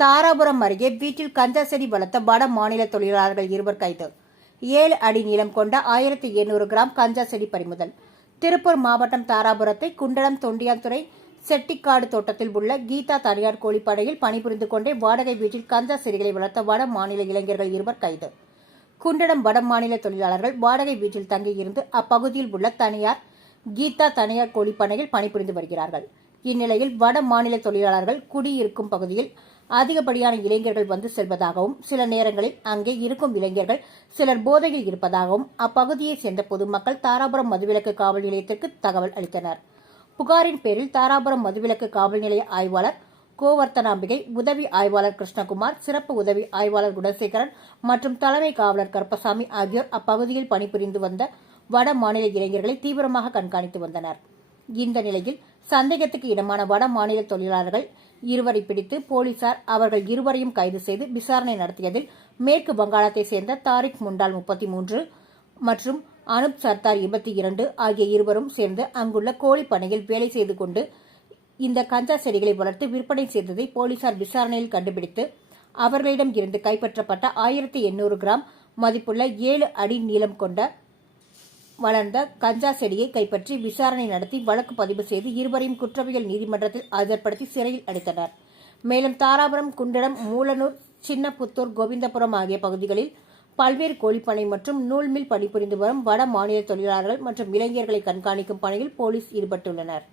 தாராபுரம் அருகே வீட்டில் கஞ்சா செடி வளர்த்த வட மாநில தொழிலாளர்கள் 2 கைது. 7 அடி நீளம் கொண்ட 1700 கிராம் கஞ்சா செடி பறிமுதல். திருப்பூர் மாவட்டம் தாராபுரத்தை குண்டடம் தொண்டியாத்துறை செட்டிக்காடு தோட்டத்தில் உள்ள கீதா தனியார் கோழிப்படையில் பணிபுரிந்து கொண்டே வாடகை வீட்டில் கஞ்சா செடிகளை வளர்த்த வட மாநில இளைஞர்கள் 2 கைது. குண்டடம் வட மாநில தொழிலாளர்கள் வாடகை வீட்டில் தங்கியிருந்து அப்பகுதியில் உள்ள தனியார் கீதா தனியார் கோழிப்படையில் பணிபுரிந்து வருகிறார்கள். இந்நிலையில் வட மாநில தொழிலாளர்கள் குடியிருக்கும் பகுதியில் அதிகப்படியான இளைஞர்கள் வந்து செல்வதாகவும் சில நேரங்களில் அங்கே இருக்கும் இளைஞர்கள் சிலர் போதையில் இருப்பதாகவும் அப்பகுதியை சேர்ந்த பொதுமக்கள் தாராபுரம் மதுவிலக்கு காவல் நிலையத்திற்கு தகவல் அளித்தனர். புகாரின் பேரில் தாராபுரம் மதுவிலக்கு காவல் நிலைய ஆய்வாளர் கோவர்த்தனாம்பிகை, உதவி ஆய்வாளர் கிருஷ்ணகுமார், சிறப்பு உதவி ஆய்வாளர் குணசேகரன் மற்றும் தலைமை காவலர் கருப்பசாமி ஆகியோர் அப்பகுதியில் பணிபுரிந்து வந்த வட மாநில இளைஞர்களை தீவிரமாக கண்காணித்து வந்தனர். இந்த நிலையில் சந்தேகத்துக்கு இடமான வட மாநில தொழிலாளர்கள் 2 பிடித்து போலீசார் அவர்கள் 2 கைது செய்து விசாரணை நடத்தியதில் மேற்கு வங்காளத்தை சேர்ந்த தாரிக் முண்டால் 33 மற்றும் அனுப் சர்தார் 22 ஆகிய 2 சேர்ந்து அங்குள்ள கோழிப்பண்ணையில் வேலை செய்து கொண்டு இந்த கஞ்சா செடிகளை வளர்த்து விற்பனை செய்ததை போலீசார் விசாரணையில் கண்டுபிடித்து அவர்களிடம் இருந்து கைப்பற்றப்பட்ட 1800 கிராம் மதிப்புள்ள 7 அடி நீளம் கொண்ட வளர்ந்த கஞ்சா செடியை கைப்பற்றி விசாரணை நடத்தி வழக்கு பதிவு செய்து 2 குற்றவியல் நீதிமன்றத்தில் ஆஜர்படுத்தி சிறையில் அடைத்தனர். மேலும் தாராபுரம், குண்டடம், மூலனூர், சின்னப்புத்தூர், கோவிந்தபுரம் ஆகிய பகுதிகளில் பல்வேறு கோழிப்பண்ணை மற்றும் நூல் மில் பணிபுரிந்து வரும் வட மாநில தொழிலாளர்கள் மற்றும் இளைஞர்களை கண்காணிக்கும் பணியில் போலீஸ் ஈடுபட்டுள்ளனர்.